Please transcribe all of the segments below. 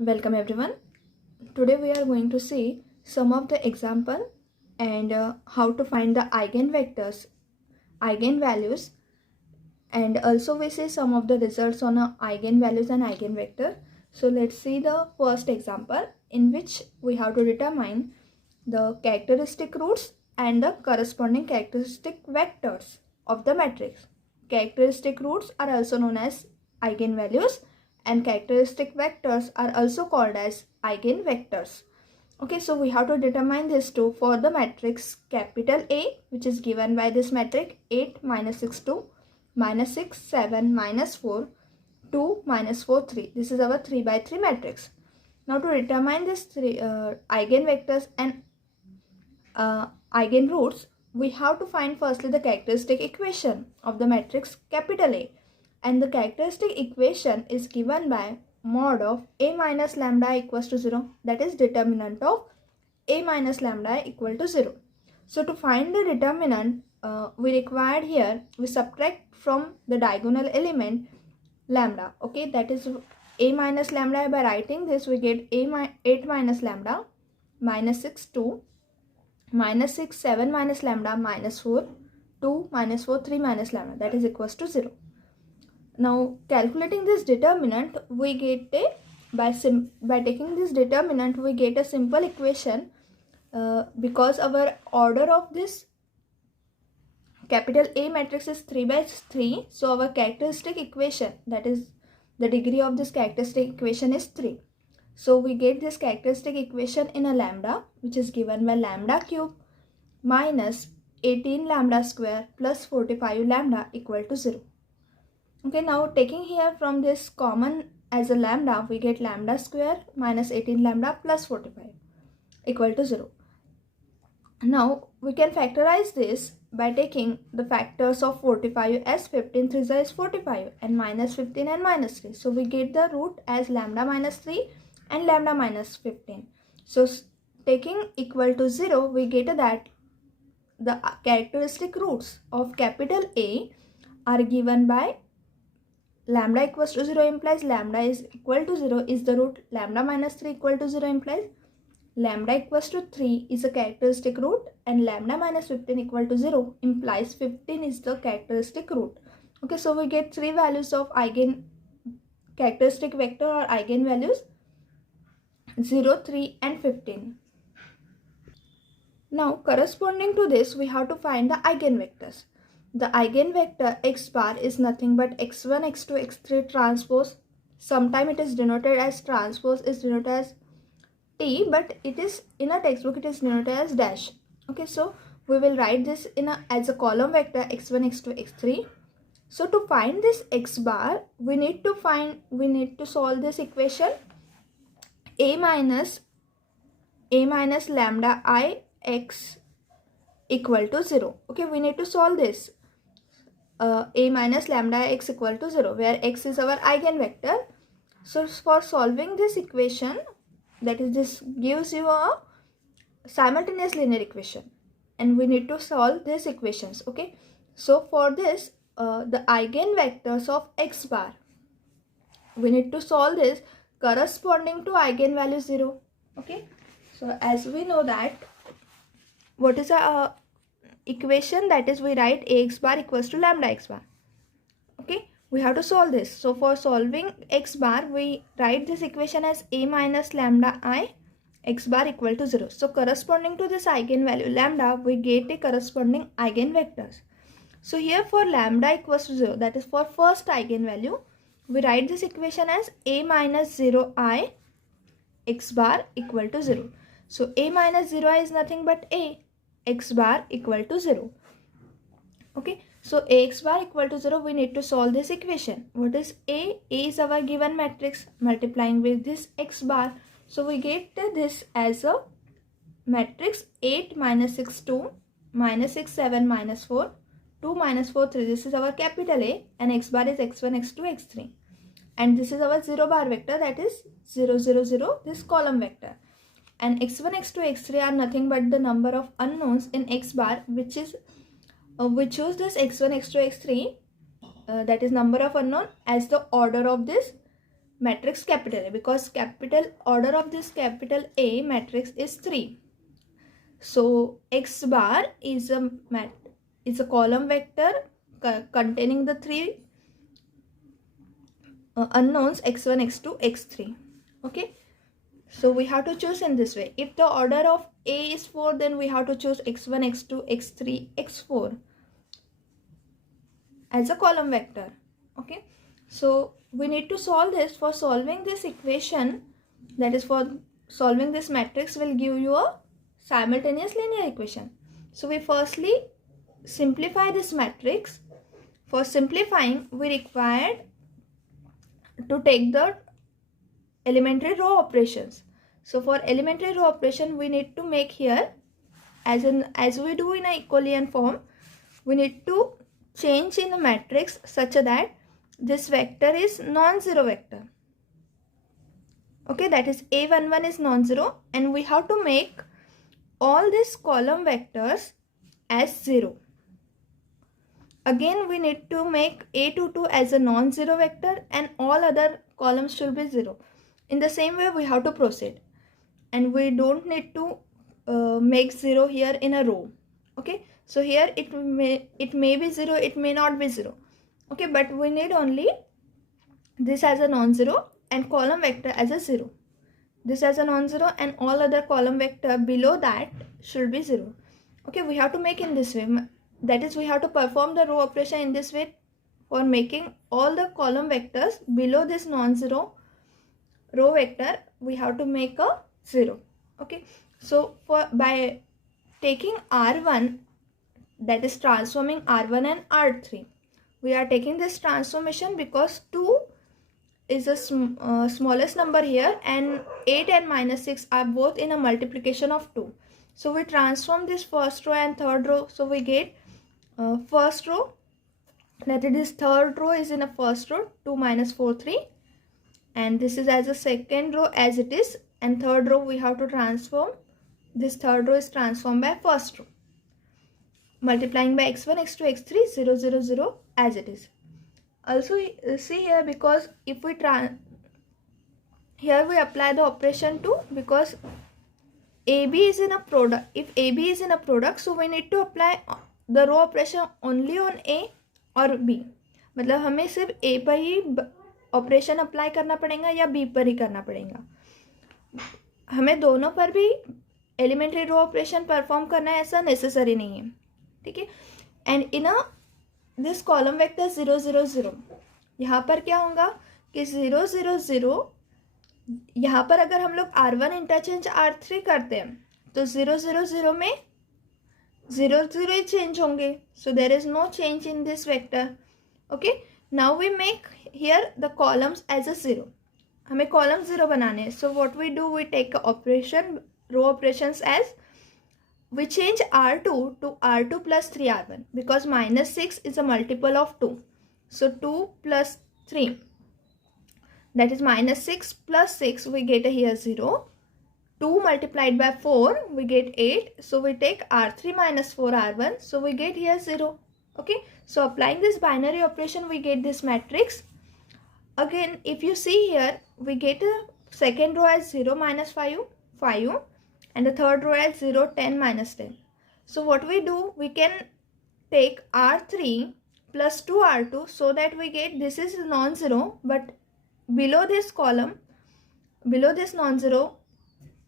Welcome everyone. Today we are going to see some of the example and how to find the eigenvectors, eigenvalues, and also we see some of the results on eigenvalues and eigenvector. So let's see the first example in which we have to determine the characteristic roots and the corresponding characteristic vectors of the matrix. Characteristic roots are also known as eigenvalues and characteristic vectors are also called as eigenvectors. Okay, so we have to determine this too for the matrix capital A, which is given by this matrix 8 minus 6 2 minus 6 7 minus 4 2 minus 4 3. This is our 3 by 3 matrix. Now to determine this eigenvectors and eigenroots, we have to find firstly the characteristic equation of the matrix capital A, and the characteristic equation is given by mod of A minus lambda equals to 0, that is determinant of A minus lambda equal to 0. So to find the determinant, we required here, we subtract from the diagonal element lambda. Okay, that is A minus lambda. By writing this we get 8 minus lambda minus 6 2 minus 6 7 minus lambda minus 4 2 minus 4 3 minus lambda, that is equals to 0. Now calculating this determinant, we get a by taking this determinant we get a simple equation because our order of this capital A matrix is 3 by 3. So our characteristic equation, that is the degree of this characteristic equation, is 3. So we get this characteristic equation in a lambda, which is given by lambda cube minus 18 lambda square plus 45 lambda equal to 0. Okay, now taking here from this common as a lambda, we get lambda square minus 18 lambda plus 45 equal to 0. Now we can factorize this by taking the factors of 45 as 15 3 is 45 and minus 15 and minus 3. So we get the root as lambda minus 3 and lambda minus 15. So taking equal to 0, we get that the characteristic roots of capital A are given by lambda equals to 0 implies lambda is equal to 0 is the root, lambda minus 3 equal to 0 implies lambda equals to 3 is a characteristic root, and lambda minus 15 equal to 0 implies 15 is the characteristic root. Okay, so we get three values of characteristic vector or eigenvalues: 0, 3 and 15. Now corresponding to this, we have to find the eigenvectors. The eigenvector x bar is nothing but x1, x2, x3 transpose. Sometimes it is denoted as transpose, is denoted as t, but it is in a textbook it is denoted as dash. Okay, so we will write this in as a column vector x1, x2, x3. So to find this x bar, we need to solve this equation a minus lambda I x equal to 0. Okay, we need to solve this a minus lambda x equal to 0, where x is our eigenvector. So for solving this equation, that is, this gives you a simultaneous linear equation and we need to solve these equations. Okay, so for this the eigenvectors of x bar, we need to solve this corresponding to eigenvalue 0. Okay, so as we know that what is a equation, that is we write ax bar equals to lambda x bar. Okay, we have to solve this. So for solving x bar, we write this equation as a minus lambda I x bar equal to 0. So corresponding to this eigenvalue lambda, we get a corresponding eigenvectors. So here for lambda equals to 0, that is for first eigenvalue, we write this equation as a minus 0 I x bar equal to 0. So a minus 0 I is nothing but a x bar equal to 0. Okay, so ax bar equal to 0, we need to solve this equation. What is a? A is our given matrix multiplying with this x bar. So we get this as a matrix 8 minus 6 2 minus 6 7 minus 4 2 minus 4 3. This is our capital A, and x bar is x1, x2, x3, and this is our 0 bar vector, that is 0 0 0, this column vector. And x1, x2, x3 are nothing but the number of unknowns in x bar, which is we choose this x1, x2, x3 that is number of unknown as the order of this matrix capital A, because capital order of this capital A matrix is 3. So x bar is a column vector containing the 3 unknowns x1, x2, x3. Okay, so we have to choose in this way. If the order of A is 4, then we have to choose x1, x2, x3, x4 as a column vector. Okay, so we need to solve this. For solving this equation, that is for solving this matrix, will give you a simultaneous linear equation. So we firstly simplify this matrix. For simplifying, we required to take the elementary row operations. So for elementary row operation, we need to make here, as we do in a equilibrium form, we need to change in the matrix such that this vector is non-zero vector. Okay, that is A11 is non-zero, and we have to make all these column vectors as 0. Again, we need to make A22 as a non-zero vector and all other columns should be 0. In the same way, we have to proceed, and we don't need to make 0 here in a row. Okay, so here it may be 0, it may not be 0. Okay, but we need only this as a non-zero and column vector as a 0. This as a non-zero and all other column vector below that should be 0. Okay, we have to make in this way. That is, we have to perform the row operation in this way. For making all the column vectors below this non-zero row vector, we have to make a 0. Okay, so by taking R1, that is transforming R1 and R3, we are taking this transformation because 2 is the smallest number here, and 8 and minus 6 are both in a multiplication of 2. So we transform this first row and third row. So we get first row, that it is third row is in a first row, 2 minus 4, 3. And this is as a second row as it is, and third row we have to transform. This third row is transformed by first row. Multiplying by x1, x2, x3, 0, 0, 0 as it is. Also see here, because if we here we apply the operation 2, because AB is in a product. If AB is in a product, so we need to apply the row operation only on A or B. मतलब हमें सिर्फ A पर ही operation apply करना पड़ेगा या B पर ही करना पड़ेगा. हमें दोनों पर भी एलिमेंट्री रो ऑपरेशन परफॉर्म करना है, ऐसा नेसेसरी नहीं है. ठीक है. And in this column vector 0, 0, 0, यहाँ पर क्या होगा कि 0, 0, 0, यहाँ पर अगर हम लोग R1 इंटरचेंज R3 करते हैं तो 0, 0, 0 में 0, 0 ही चेंज होंगे. So there is no change in this vector. Okay, now we make here the columns as a 0. हमें कॉलम 0 बनाने हैं. So what we do, we take operation row operations as we change R2 to R2 plus 3R1 because minus 6 is a multiple of 2. So 2 plus 3, that is minus 6 plus 6, we get here 0. 2 multiplied by 4, we get 8. So we take R3 minus 4R1. So we get here 0. Okay. So applying this binary operation, we get this matrix. Again, if you see here, we get a second row as 0, minus 5, 5. And the third row as 0, 10, minus 10. So what we do, we can take R3 plus 2R2 so that we get, this is non-zero, but below this column, below this non-zero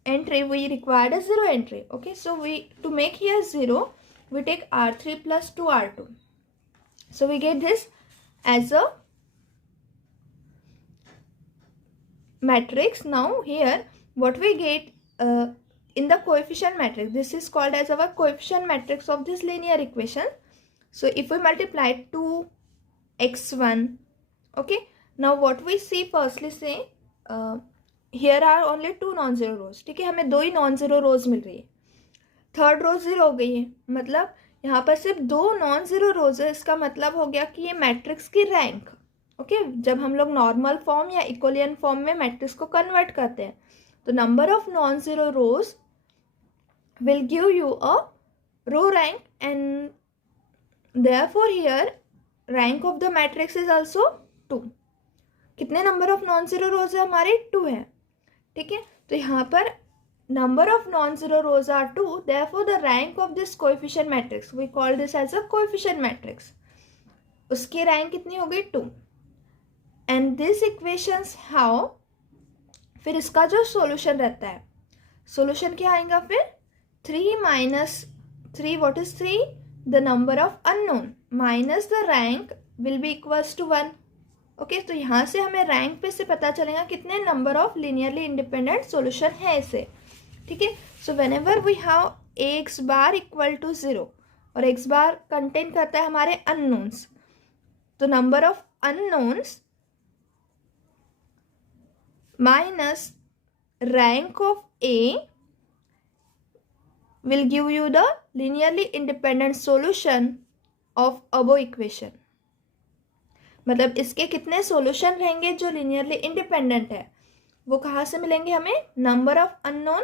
entry, we required a 0 entry. Okay, so to make here 0, we take R3 plus 2R2. So we get this as a matrix. Now here, what we get, in the coefficient matrix, this is called as our coefficient matrix of this linear equation. So if we multiply 2x1, okay, now what we see, firstly say here are only 2 non-zero rows. ठीक है, हमें 2 ही non-zero rows मिल रही है. Third row 0 हो गई है, मतलब यहाँ पर सिर्फ 2 non-zero rows है. इसका मतलब हो गया कि ये मैट्रिक्स की रैंक. ओके, जब हम लोग नॉर्मल फॉर्म या इक्वलियन फॉर्म में मैट्रिक्स को कन्वर्ट करते हैं, तो number of non-zero rows will give you a row rank, and therefore here rank of the matrix is also 2. कितने नंबर ऑफ नॉन ज़ीरो रोज है हमारे? 2 है, ठीक है। तो यहाँ पर number of non-zero rows are 2, therefore the rank of this coefficient matrix, we call this as a coefficient matrix, उसकी रैंक कितनी हो गई? 2. and this equations how, फिर इसका जो सॉल्यूशन रहता है, सॉल्यूशन क्या आएगा फिर? 3 minus 3, what is 3? the number of unknown minus the rank will be equals to 1. Okay, तो यहाँ से हमें रैंक पे से पता चलेगा कितने number of linearly independent solution है इसे, ठीक है। So whenever we have x bar equal to 0 और एक्स बार कंटेन करता है हमारे अननोन्स, तो number of unknowns minus rank of A will give you the linearly independent solution of above equation. मतलब इसके कितने सॉल्यूशन रहेंगे जो लिनियरली इंडिपेंडेंट है, वो कहाँ से मिलेंगे हमें? नंबर ऑफ अननोन,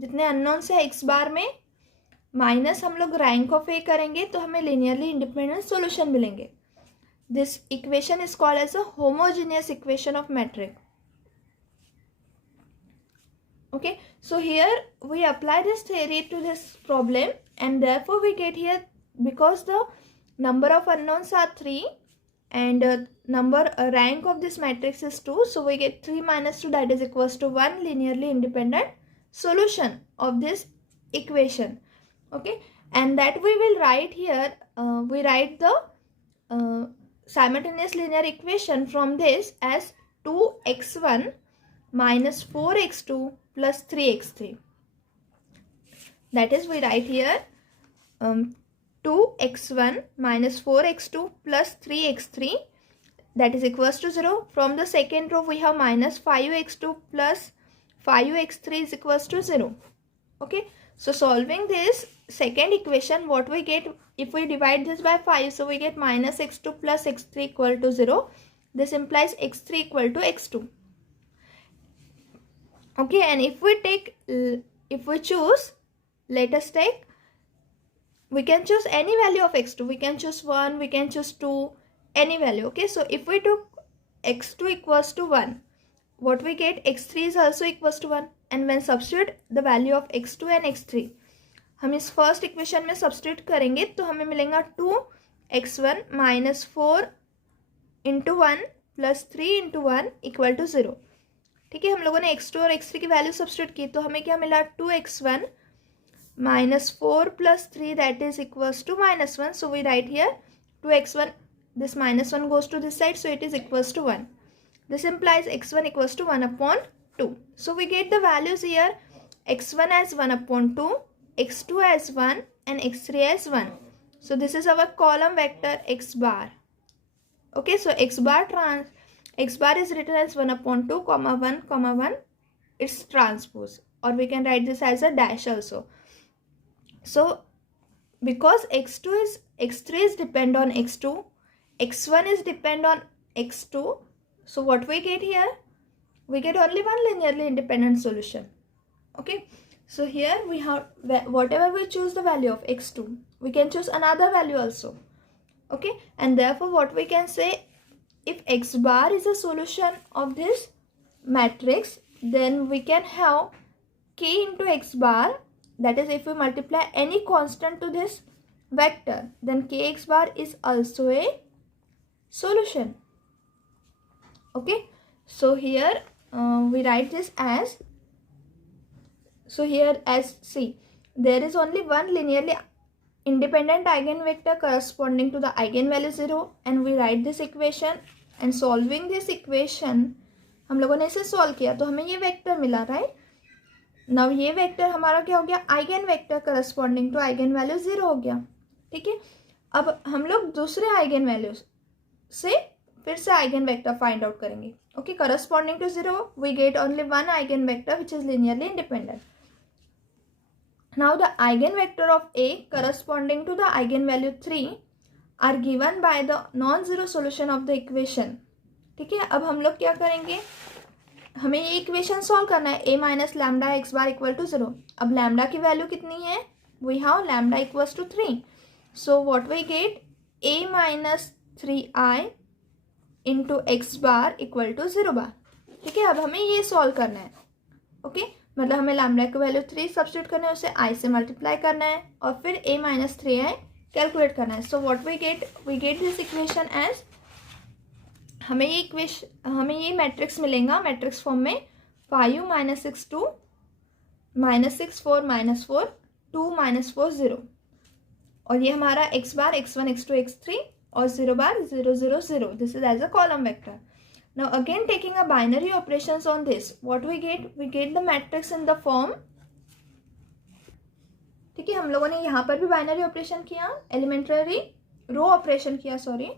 जितने अननोन से एक्स बार में, माइनस हम लोग रैंक ऑफ ए करेंगे तो हमें लिनियरली इंडिपेंडेंट सॉल्यूशन मिलेंगे. This equation is called as a homogeneous equation of matrix. Okay, so here we apply this theory to this problem and therefore we get here, because the number of unknowns are 3 and rank of this matrix is 2, so we get 3 minus 2, that is equals to 1 linearly independent solution of this equation. Okay, and that we will write here, we write the simultaneous linear equation from this as 2x1 minus 4x2 plus 3x3. That is, we write here 2x1 minus 4x2 plus 3x3, that is equals to 0. From the second row we have minus 5x2 plus 5x3 is equals to 0. Okay, so solving this second equation, what we get if we divide this by 5, so we get minus x2 plus x3 equal to 0. This implies x3 equal to x2. Okay, and if we choose, let us take, we can choose any value of x2, we can choose 1, we can choose 2, any value. Okay, so if we took x2 equals to 1, what we get? x3 is also equals to 1, and when substitute the value of x2 and x3, हम इस first equation में substitute करेंगे तो हमें मिलेगा 2x1 minus 4 into 1 plus 3 into 1 equal to 0. ठीक है, हम लोगों ने x2 और x3 की वैल्यू सब्स्टिट्यूट की तो हमें क्या मिला? 2x1 minus 4 plus 3, that is equals to minus 1. So we write here 2x1, this minus 1 goes to this side, so it is equals to 1. This implies x1 equals to 1 upon 2. So we get the values here, x1 as 1 upon 2, x2 as 1 and x3 as 1. So this is our column vector x bar. Okay, so x bar is written as 1 upon 2 comma 1 comma 1, its transpose, or we can write this as a dash also. So because x3 is depend on x2, x1 is depend on x2, so what we get here? We get only one linearly independent solution. Okay, so here we have, whatever we choose the value of x2, we can choose another value also. Okay, and therefore what we can say, if x bar is a solution of this matrix, then we can have k into x bar, that is, if we multiply any constant to this vector, then kx bar is also a solution. Okay, so here we write this as, so here as, see, there is only one linearly independent eigenvector corresponding to the eigenvalue 0, and we write this equation, and solving this equation, हम लोगों ने इसे solve किया तो हमें ये vector मिला, right. Now ये वेक्टर हमारा क्या हो गया? Eigenvector corresponding to eigenvalue 0 हो गया. ठीक है, अब हम लोग दूसरे आइगन वैल्यू से फिर से आइगन वेक्टर फाइंड आउट करेंगे. Okay, corresponding to 0 we get only one eigenvector which is linearly independent. Now the eigenvector of A corresponding to the eigenvalue 3 are given by the non-zero solution of the equation. ठीक है, अब हम लोग क्या करेंगे? हमें ये equation solve करना है. A minus lambda x bar equal to 0. अब लैम्डा की वैल्यू कितनी है? We have lambda equals to 3. So what we get? A minus 3i into x bar equal to 0 bar. ठीक है, अब हमें ये सॉल्व करना है। ओके, मतलब हमें लैम्डा की वैल्यू 3 सब्स्टिट्यूट करना है, उसे आई से मल्टीप्लाई करना है और फिर a माइनस 3i कैलकुलेट करना है। So what we get this equation as, हमें ये मैट्रिक्स मिलेगा मैट्रिक्स फॉर्म में 5 माइनस 6 2 माइनस 6 4 माइनस 4 2 माइनस 4 0, और ये हमारा x बार x1 x2 x3 और 0 बार 0 0 0. This is as a column vector. Now again taking a binary operations on this, what we get the matrix in the form. ठीक है, हम लोगों ने यहाँ पर भी बाइनरी ऑपरेशन किया, एलिमेंट्री रो ऑपरेशन किया, sorry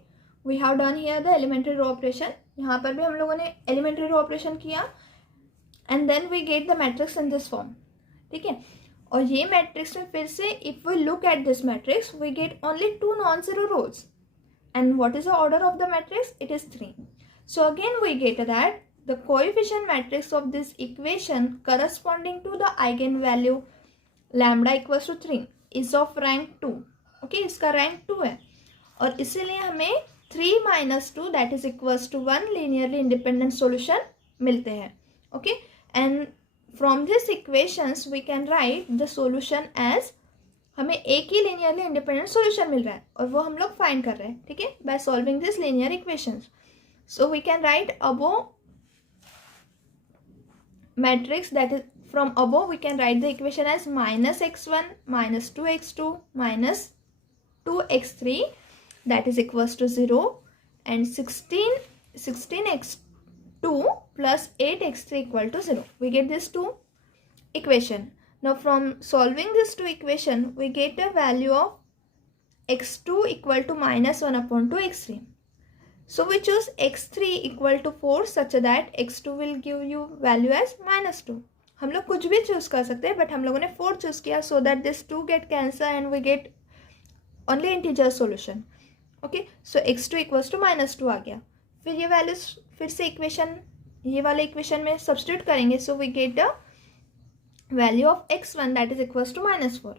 we have done here the elementary row operation. यहाँ पर भी हम लोगों ने एलिमेंट्री रो ऑपरेशन किया and then we get the matrix in this form. ठीक है, और ये मैट्रिक्स में फिर से if we look at this matrix we get only 2 non zero rows. And what is the order of the matrix? It is 3. So again we get that the coefficient matrix of this equation corresponding to the eigenvalue lambda equals to 3 is of rank 2. Okay, इसका rank 2 है और इसीलिए हमें 3 minus 2 that is equals to 1 linearly independent solution मिलते हैं. Okay, and from this equations we can write the solution as, हमें एक ही linearly independent solution मिल रहा है और वो हम लोग फाइंड कर रहे हैं. ठीक है, by solving this linear equations. So we can write above matrix that is from above we can write the equation as minus x1 minus 2x2 minus 2x3 that is equals to 0 and 16x2 plus 8x3 equal to 0. We get this two equation. Now from solving this two equation, we get a value of x2 equal to minus 1 upon 2 x3. So we choose x3 equal to 4 such that x2 will give you value as minus 2. हम लोग कुछ भी choose कर सकते हैं but हम लोगों ने 4 चूज किया so that this 2 get cancel and we get only integer solution. Okay, so x2 equals to minus 2 आ गया. फिर ये वैल्यूज फिर से इक्वेशन ये वाले इक्वेशन में सब्स्टिट्यूट करेंगे. So we get the value of x1 that is equals to minus 4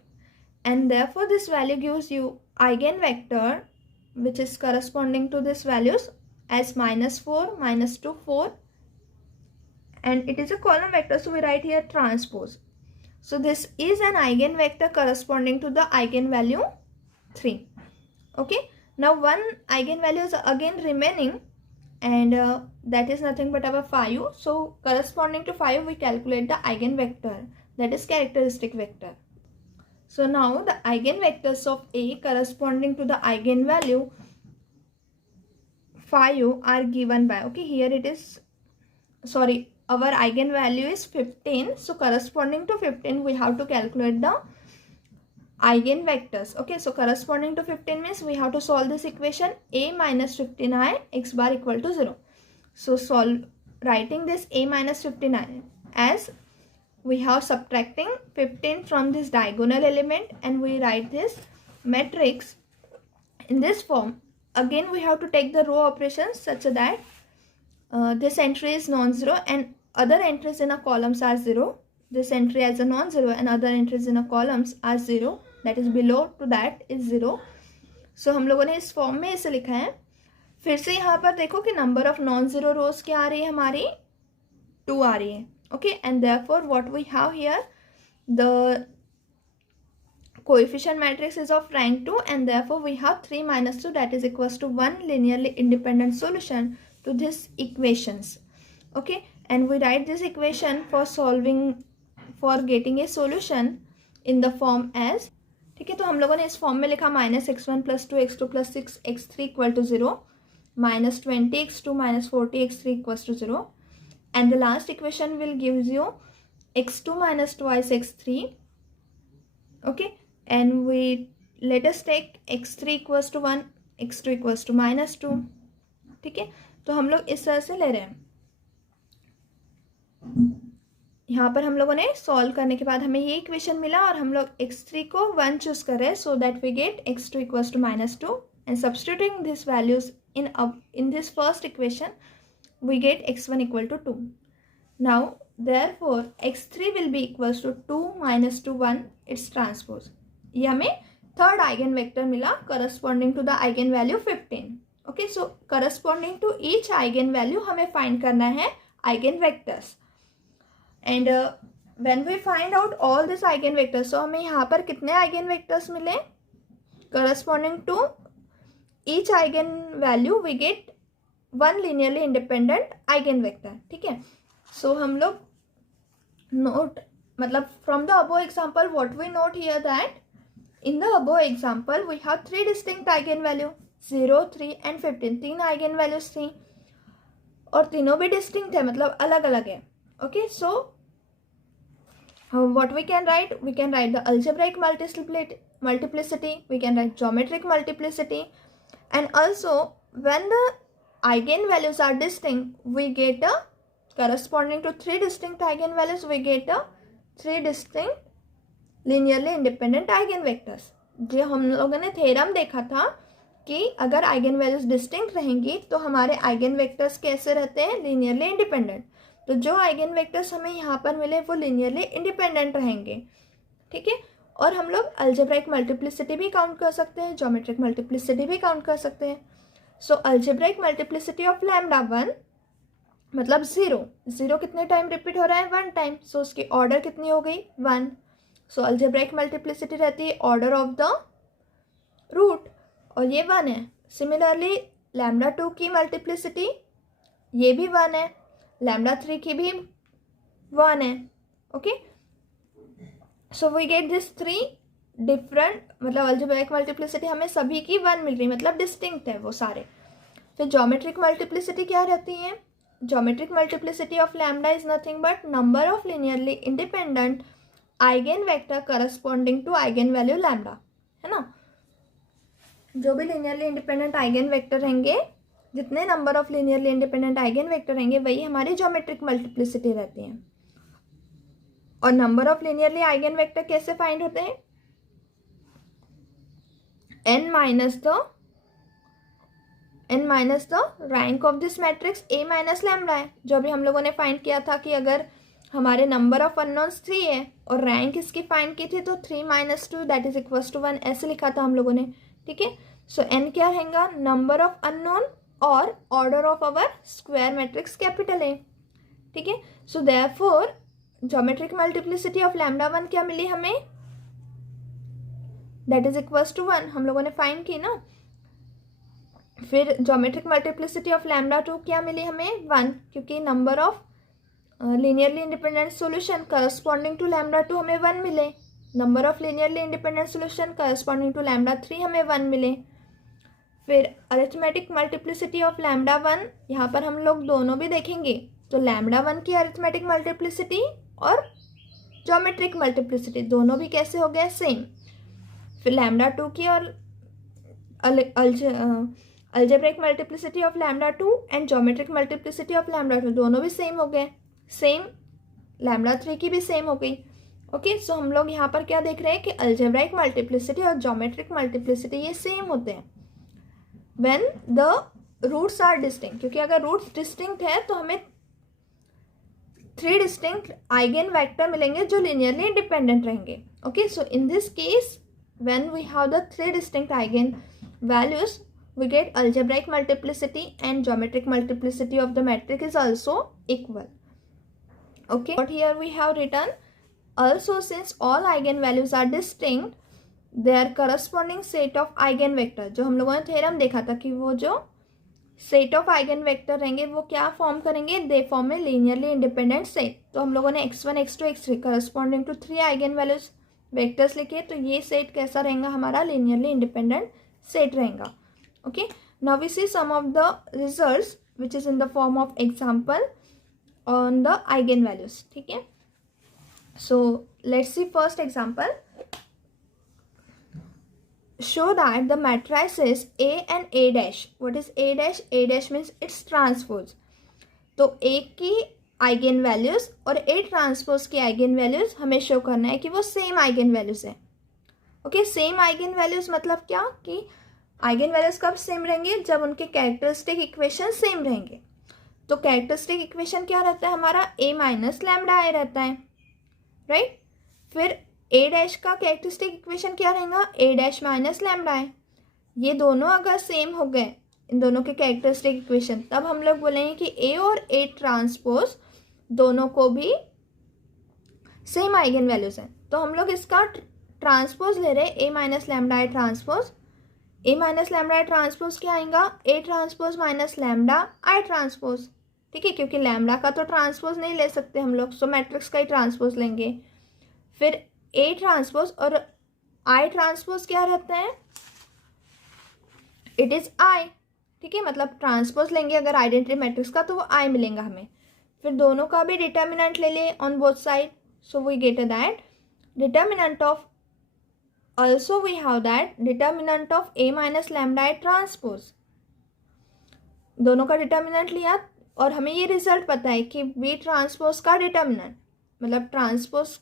and therefore this value gives you eigenvector which is corresponding to this values as minus 4 minus 2 4 and it is a column vector, so we write here transpose. So this is an eigenvector corresponding to the eigenvalue 3. Okay, now one eigenvalue is again remaining and that is nothing but our 5. So corresponding to 5 we calculate the eigenvector, that is characteristic vector. So now the eigenvectors of A corresponding to the eigenvalue 5 are given by, okay, here it is, sorry, our eigenvalue is 15. So corresponding to 15 we have to calculate the eigenvectors. Okay, so corresponding to 15 means we have to solve this equation a minus 15i x bar equal to 0. So writing this a minus 15i as we have subtracting 15 from this diagonal element and we write this matrix in this form. Again we have to take the row operations such that this entry is non-zero and other entries in a columns are 0. This entry as a non-zero and other entries in a columns are 0, that is below to that is 0. So हम लोगों ने इस form में इसे लिखा है. फिर से यहाँ पर देखो कि number of non zero rows क्या आ रही है, हमारी 2 आ रही है. Okay, and therefore what we have here the coefficient matrix is of rank 2 and therefore we have 3 minus 2 that is equals to 1 linearly independent solution to these equations. Okay, and we write this equation for getting a solution in the form as, ठीक है, तो हम लोगों ने इस form में लिखा minus x1 plus 2x2 plus 6x3 equal to 0 minus 20x2 minus 40x3 equals to 0 and the last equation will gives you x2 minus twice x3. Okay, and we let us take x3 equals to 1, x2 equals to minus 2. ठीक है, तो हम लोग इस तरह से ले रहे हैं. यहाँ पर हम लोगों ने सॉल्व करने के बाद हमें ये इक्वेशन मिला और हम लोग x3 को 1 चूज कर रहे हैं so that we get x2 equals to minus 2 and substituting these values in this first equation we get x1 equal to 2. Now therefore x3 will be equals to 2 minus 2 1 its transpose. ये हमें third eigen vector मिला corresponding to the eigen value 15. Okay, so corresponding to each eigen value हमें find करना है eigen vectors. And when we find out all this eigen vectors, so हमें यहाँ पर कितने आइगन वेक्टर्स मिले, corresponding to each eigen value we get one linearly independent eigen vector. ठीक है, सो हम लोग नोट मतलब from the above example what we note here that in the above example we have three distinct eigenvalue 0, 3 and 15, तीन eigen values थी और तीनों भी डिस्टिंक्ट है, मतलब अलग अलग है। Okay, so what we can write the algebraic multiplicity, we can write geometric multiplicity, and also when the eigenvalues are distinct we get a corresponding to three distinct eigenvalues we get a three distinct linearly independent eigen vectors. जो हम लोगों ने theorem देखा था कि अगर eigen values distinct रहेंगी तो हमारे आइगन वेक्टर्स कैसे रहते हैं, लीनियरली इंडिपेंडेंट। तो जो आइगन वेक्टर्स हमें यहाँ पर मिले वो लीनियरली इंडिपेंडेंट रहेंगे। ठीक है, और हम लोग अलजेब्राइक मल्टीप्लिसिटी भी काउंट कर सकते हैं, ज्योमेट्रिक मल्टीप्लिसिटी भी काउंट कर सकते हैं। सो अलजेब्राइक मल्टीप्लिसिटी ऑफ लैम्डा 1 मतलब 0 कितने टाइम रिपीट हो रहा है, 1 टाइम, सो उसकी ऑर्डर कितनी हो गई, 1। सो अलजेब्राइक मल्टीप्लिसिटी रहती है ऑर्डर ऑफ द रूट और ये 1 है। सिमिलरली लैम्डा 2 की मल्टीप्लिसिटी ये भी 1 है, लैम्डा 3 की भी 1 है। Okay, so we get this three different, मतलब अलजेब्राइक मल्टीप्लिसिटी हमें सभी की 1 मिल रही, मतलब डिस्टिंक्ट है वो सारे। फिर ज्योमेट्रिक मल्टीप्लिसिटी क्या रहती है, geometric multiplicity of lambda is nothing but number of linearly independent eigen vector corresponding to eigenvalue lambda, है ना। जो भी लीनियरली इंडिपेंडेंट आइगन वेक्टर रहेंगे, जितने number of linearly independent eigen vector रहेंगे वही हमारी ज्योमेट्रिक मल्टीप्लिसिटी रहती है। और number of linearly eigen vector कैसे फाइंड होते हैं, n minus the rank of this matrix a minus lambda है, जो अभी हम लोगों ने फाइंड किया था कि अगर हमारे नंबर ऑफ अननोन्स 3 है और रैंक इसकी फाइंड की थी तो 3 - 2 दैट इज इक्वल्स टू 1 ऐसे लिखा था हम लोगों ने। ठीक है, सो n क्या रहेगा, नंबर ऑफ अननोन और order of our square matrix capital A। ठीक है, so therefore geometric multiplicity of lambda 1 क्या मिली हमें, दैट इज इक्वल्स टू 1, हम लोगों ने फाइंड की ना। फिर ज्योमेट्रिक मल्टीप्लिसिटी ऑफ लैम्डा 2 क्या मिली हमें, 1, क्योंकि number of linearly independent solution corresponding to lambda 2 हमें 1 मिले, number of linearly independent solution corresponding to lambda 3 हमें 1 मिले। फिर अरिथमेटिक मल्टीप्लिसिटी ऑफ लैम्डा 1, यहाँ पर हम लोग दोनों भी देखेंगे, तो लैम्डा 1 की अरिथमेटिक मल्टीप्लिसिटी और ज्योमेट्रिक मल्टीप्लिसिटी दोनों भी कैसे हो गए, सेम। फिर लैम्डा 2 की और algebraic multiplicity of lambda 2 and geometric multiplicity of lambda 2 दोनों भी सेम हो गए, सेम लैम्डा 3 की भी सेम हो गई। ओके, सो हम लोग यहाँ पर क्या देख रहे हैं कि अलजेब्राइक मल्टीप्लिसिटी और ज्योमेट्रिक मल्टीप्लिसिटी ये सेम होते हैं when the roots are distinct, क्योंकि अगर रूट्स डिस्टिंक्ट है तो हमें 3 डिस्टिंक्ट आइगन वेक्टर मिलेंगे जो लीनियरली इंडिपेंडेंट रहेंगे। Okay, so in this case when we have the 3 distinct eigenvalues we get algebraic multiplicity and geometric multiplicity of the matrix is also equal. Okay, but here we have written also since all eigenvalues are distinct their corresponding set of eigenvector, जो हम लोगों ने theorem देखा था कि वो जो set of eigen vector रहेंगे वो क्या फॉर्म करेंगे, they form a linearly independent set. तो हम लोगों ने x1 x2 x3 corresponding to 3 eigenvalues vectors लिखे, तो ये सेट कैसा रहेगा, हमारा लीनियरली इंडिपेंडेंट सेट रहेगा। Okay, now we see some of the results which is in the form of example on the eigenvalues. ठीक है, so let's see first example. Show that the matrices A and A dash. What is A dash? A dash means its transpose. तो A की eigen values और A transpose की eigen values हमें show करना है कि वो सेम आइगन वैल्यूज है। ओके, सेम आइगन वैल्यूज मतलब क्या कि आइगन वैल्यूज कब सेम रहेंगे, जब उनके कैरेक्टरिस्टिक इक्वेशन सेम रहेंगे। तो कैरेक्टरिस्टिक इक्वेशन क्या रहता है हमारा, a माइनस लैम्डा आई रहता है, राइट। फिर a डैश का कैरेक्टरिस्टिक इक्वेशन क्या रहेगा, a डैश माइनस लैम्डा आई। ये दोनों अगर सेम हो गए इन दोनों के कैरेक्टरिस्टिक इक्वेशन, तब हम लोग बोलेंगे कि ए और ए ट्रांसपोज दोनों को भी सेम आइगन वैल्यूज हैं। तो हम लोग इसका ट्रांसपोज ले रहे हैं, ए minus lambda I transpose. A minus lambda I transpose क्या आएगा, A transpose minus lambda I transpose. ठीक है, क्योंकि लैम्डा का तो ट्रांसपोज नहीं ले सकते हम लोग, सो मैट्रिक्स का ही ट्रांसपोज लेंगे। फिर ए ट्रांसपोज और आई ट्रांसपोज क्या रहता है, इट इज आई। ठीक है, मतलब ट्रांसपोज लेंगे अगर आइडेंटिटी मैट्रिक्स का तो वो आई मिलेगा हमें। फिर दोनों का भी डिटर्मिनेंट ले लिए on both side, so we get that determinant of, also we have that determinant of A minus lambda I transpose। दोनों का डिटर्मिनेंट लिया और हमें ये रिजल्ट पता है कि B ट्रांसपोज का डिटर्मिनेंट, मतलब ट्रांसपोज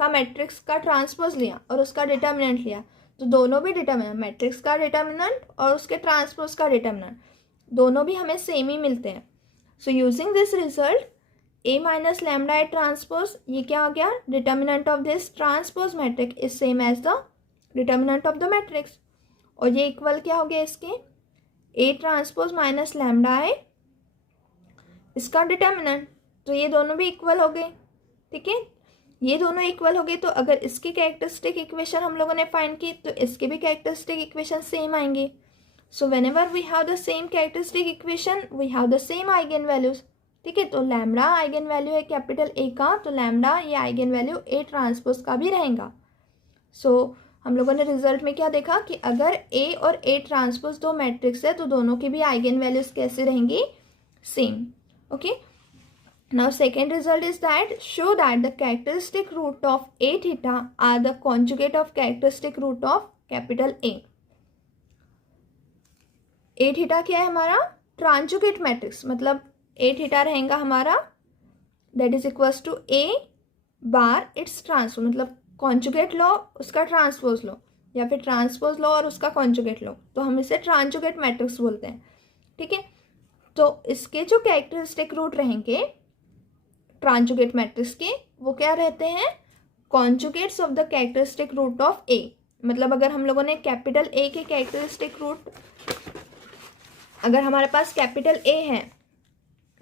का मैट्रिक्स का ट्रांसपोज लिया और उसका डिटर्मिनेंट लिया, तो दोनों भी डिटर्मिनेंट, मैट्रिक्स का डिटर्मिनेंट और उसके ट्रांसपोज का डिटर्मिनेंट दोनों भी हमें सेम ही मिलते हैं। So using this result A minus lambda I transpose, ये क्या हो गया, determinant of this transpose matrix is same as the determinant of the matrix. और ये इक्वल क्या हो गया इसके, A transpose minus lambda I इसका डिटर्मिनेंट, तो ये दोनों भी इक्वल हो गए। ठीक है, ये दोनों इक्वल हो गए, तो अगर इसकी कैरेक्टरिस्टिक इक्वेशन हम लोगों ने फाइंड की तो इसके भी कैरेक्टरिस्टिक इक्वेशन सेम आएंगे। So whenever we have the same characteristic equation we have the same eigenvalues. ठीक है, तो लैम्डा आइगन वैल्यू है कैपिटल ए का, तो लैम्डा ये आइगन वैल्यू ए ट्रांसपोज का भी रहेगा। सो हम लोगों ने रिजल्ट में क्या देखा कि अगर ए और ए ट्रांसपोज दो मैट्रिक्स है तो दोनों की भी आइगन वैल्यूज कैसे रहेंगी, same. Okay, now second result is that show that the characteristic root of A theta are the conjugate of characteristic root of capital A. A theta क्या है हमारा, ट्रांजुगेट मैट्रिक्स, मतलब ए थीटा रहेगा हमारा that is equals to A bar its transpose, मतलब conjugate लो उसका transpose लो, या फिर ट्रांसपोज लो और उसका कॉन्जुगेट लो, तो हम इसे ट्रांजुगेट मैट्रिक्स बोलते हैं। ठीक है, तो इसके जो कैरेक्टरिस्टिक रूट रहेंगे ट्रांजुगेट मैट्रिक्स के, वो क्या रहते हैं, conjugates of the characteristic root of A. मतलब अगर हम लोगों ने कैपिटल ए के कैरेक्टरिस्टिक रूट, अगर हमारे पास कैपिटल ए है,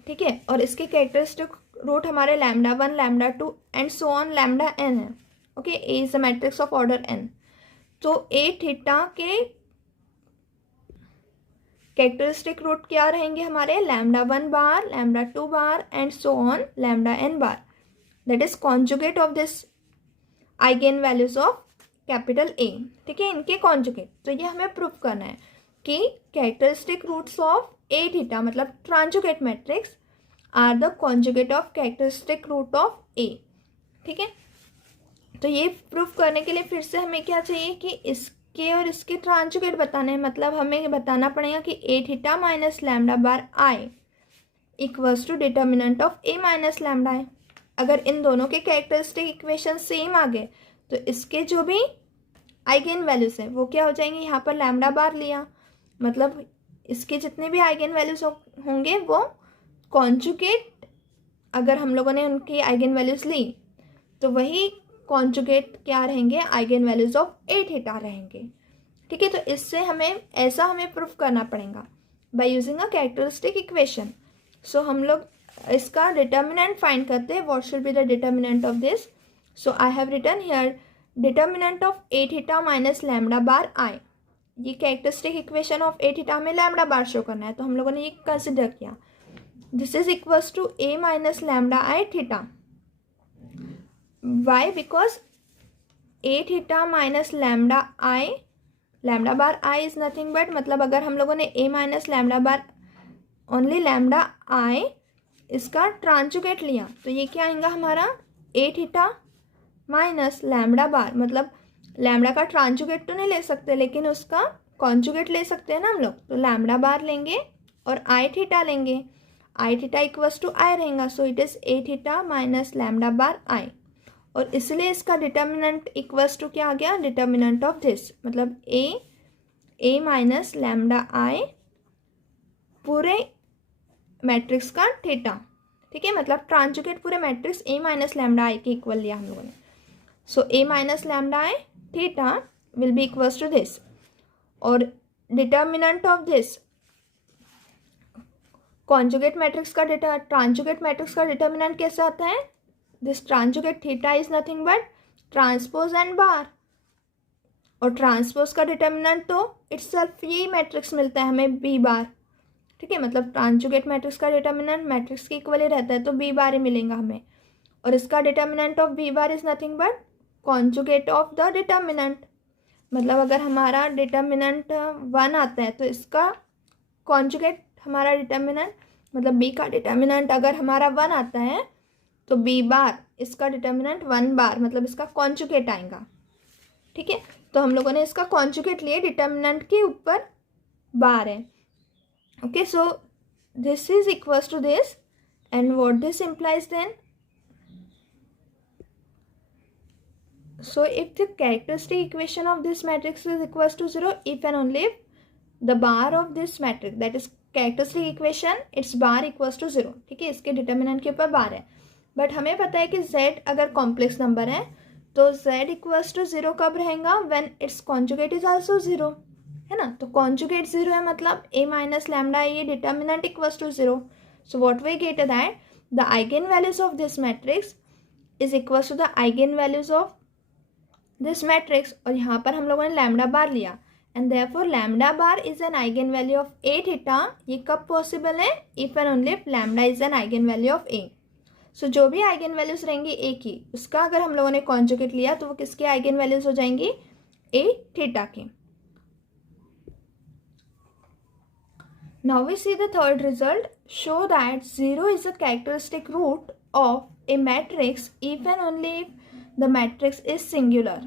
ठीक है, और इसके कैरेक्टरिस्टिक रूट हमारे lambda 1 lambda 2 and so on lambda n है। Okay, A is the matrix of order n, तो ए थीटा के कैरेक्टरिस्टिक रूट क्या रहेंगे हमारे, lambda 1 bar lambda 2 bar and so on lambda n bar, that is conjugate of this eigen values of capital ए। ठीक है, इनके conjugate, तो ये हमें प्रूफ करना है कि characteristic roots of A theta मतलब transjugate matrix are the conjugate of characteristic root of A. ठीक है, तो ये प्रूफ करने के लिए फिर से हमें क्या चाहिए कि इसके और इसके ट्रांजुगेट बताने हैं, मतलब हमें बताना पड़ेगा कि A theta minus lambda bar I equals to determinant of A minus lambda I. अगर इन दोनों के कैरेक्टरिस्टिक इक्वेशन सेम आ गए तो इसके जो भी आइगन वैल्यूज हैं वो क्या हो जाएंगे, यहाँ पर लैम्डा बार लिया, मतलब इसके जितने भी आइगन वैल्यूज होंगे वो कॉन्जुगेट, अगर हम लोगों ने उनकी आइगन वैल्यूज ली तो वही कॉन्जुगेट क्या रहेंगे, eigen values of A theta रहेंगे। ठीक है, तो इससे हमें प्रूफ करना पड़ेगा by using a characteristic equation. So हम लोग इसका डिटर्मिनेंट फाइंड करते हैं, what should be the determinant of this. So I have written here determinant of A theta minus lambda bar I. ये characteristic equation of A theta में lambda bar show करना है, तो हम लोगों ने ये कंसिडर किया, this is equals to A minus lambda I theta. Why, because A theta minus lambda I, lambda bar I is nothing but, मतलब अगर हम लोगों ने A minus lambda bar only lambda I इसका ट्रांजुगेट लिया तो ये क्या आएगा हमारा, A theta minus lambda bar, मतलब लैम्डा का ट्रांजुगेट तो नहीं ले सकते लेकिन उसका कॉन्जुगेट ले सकते हैं ना हम लोग, तो लैम्डा बार लेंगे और आई थीटा लेंगे, I theta equals to I रहेगा, so it is A theta minus lambda bar I, और इसलिए इसका डिटर्मिनेंट इक्वल्स टू क्या आ गया, डिटर्मिनेंट ऑफ दिस, मतलब ए माइनस लैम्डा आई पूरे मैट्रिक्स का थीटा। ठीक है, मतलब ट्रांजुगेट पूरे matrix A minus lambda I के इक्वल लिया हम लोगों ने, so A minus lambda I theta will be equals to this, और determinant of this conjugate matrix का ट्रांजुगेट मैट्रिक्स का डिटर्मिनेंट कैसे आता है? This transjugate theta is nothing but transpose and bar, और ट्रांसपोज का डिटर्मिनेंट तो इटसेल्फ यही मैट्रिक्स मिलता है हमें बी बार, ठीक है। मतलब ट्रांजुगेट मैट्रिक्स का डिटर्मिनेंट मैट्रिक्स के इक्वल ही रहता है तो बी बार ही मिलेगा हमें, और इसका determinant of B bar is nothing but conjugate of the determinant. मतलब अगर हमारा डिटर्मिनेंट 1 आता है तो इसका कॉन्जुगेट हमारा डिटर्मिनेंट, मतलब बी का डिटर्मिनेंट अगर हमारा 1 आता है तो बी बार इसका डिटर्मिनेंट 1 बार, मतलब इसका कॉन्जुगेट आएगा, ठीक है। तो हम लोगों ने इसका कॉन्जुगेट लिए, डिटर्मिनेंट के ऊपर बार है, okay. So this is equals to this, and what this implies then, so if the characteristic equation of this matrix is equals to 0, if and only if the bar of this matrix, that is characteristic equation, its bar equals to 0, ठीक है। इसके determinant के ऊपर bar है, but हमें पता है कि z अगर कॉम्प्लेक्स नंबर है तो z इक्वल्स टू 0 कब रहेगा? When its conjugate is also 0, है ना। तो कॉन्जुगेट 0 है मतलब a माइनस लैम्डा ये determinant equals to 0। So what we get that the eigen values of this matrix is equals to the eigen values of this matrix, और यहाँ पर हम लोगों ने लैम्डा बार लिया, and therefore lambda bar is an eigen value of A theta. ये कब possible है? If and only if lambda is an eigen value of A. So जो भी आइगन वैल्यूज रहेंगी ए की, उसका अगर हम लोगों ने कॉन्जुगेट लिया तो वो किसके आइगन वैल्यूज हो जाएंगी? ए थीटा के। Now we see the third result, show that 0 is a characteristic root of a matrix if and only if the matrix is singular.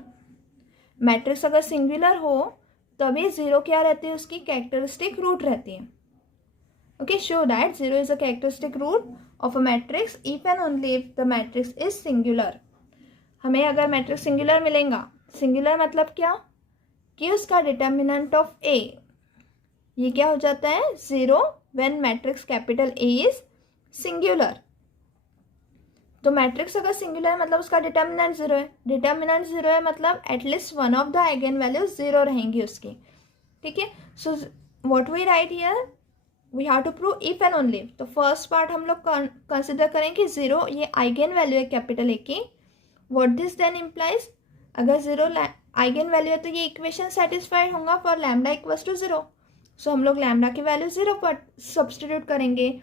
Matrix अगर सिंगुलर हो तभी 0 क्या रहती है? उसकी कैरेक्टरिस्टिक रूट रहती है, okay. Show that 0 is a characteristic root of a matrix if and only if the matrix is singular. हमें अगर मैट्रिक्स सिंगुलर मिलेगा, सिंगुलर मतलब क्या कि उसका डिटर्मिनेंट ऑफ ए ये क्या हो जाता है? 0 when matrix capital A is singular. तो मैट्रिक्स अगर सिंगुलर है मतलब उसका डिटर्मिनेंट 0 है, डिटर्मिनेंट 0 है मतलब at least one of the eigen values 0 रहेंगी उसकी, ठीक है। So what we write here, we have to prove if and only if. तो फर्स्ट पार्ट हम लोग कंसिडर करें कि 0 ये आइगन वैल्यू है कैपिटल ए की। व्हाट दिस देन इम्प्लाइज, अगर 0 आइगन वैल्यू है तो ये इक्वेशन सेटिस्फाइड होगा फॉर लैम्डा इक्वल्स टू 0। सो हम लोग लैम्डा की वैल्यू 0 पर सब्सटीट्यूट करेंगे,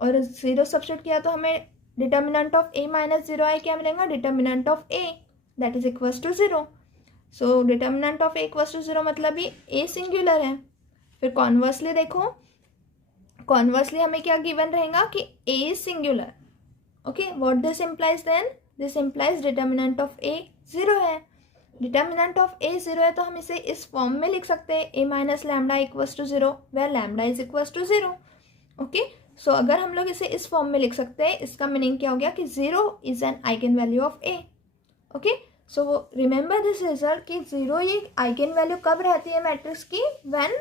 और 0 सब्सटीट्यूट किया तो हमें determinant of a minus 0 I क्या मिलेगा? Determinant of a that is equals to 0। So determinant of a equals to 0 मतलब ये a सिंगुलर है। फिर कॉन्वर्सली देखो, कॉन्वर्सली हमें क्या गिवन रहेगा कि a is singular, okay. What this implies then, this implies determinant of a 0 है। डिटर्मिनेंट ऑफ a 0 है तो हम इसे इस फॉर्म में लिख सकते हैं, a minus lambda equals to 0 where lambda is equals to 0, okay. So अगर हम लोग इसे इस फॉर्म में लिख सकते हैं, इसका मीनिंग क्या हो गया कि 0 is an eigen value of A, okay. So remember this result कि 0 ये आइगन वैल्यू कब रहती है मैट्रिक्स की? When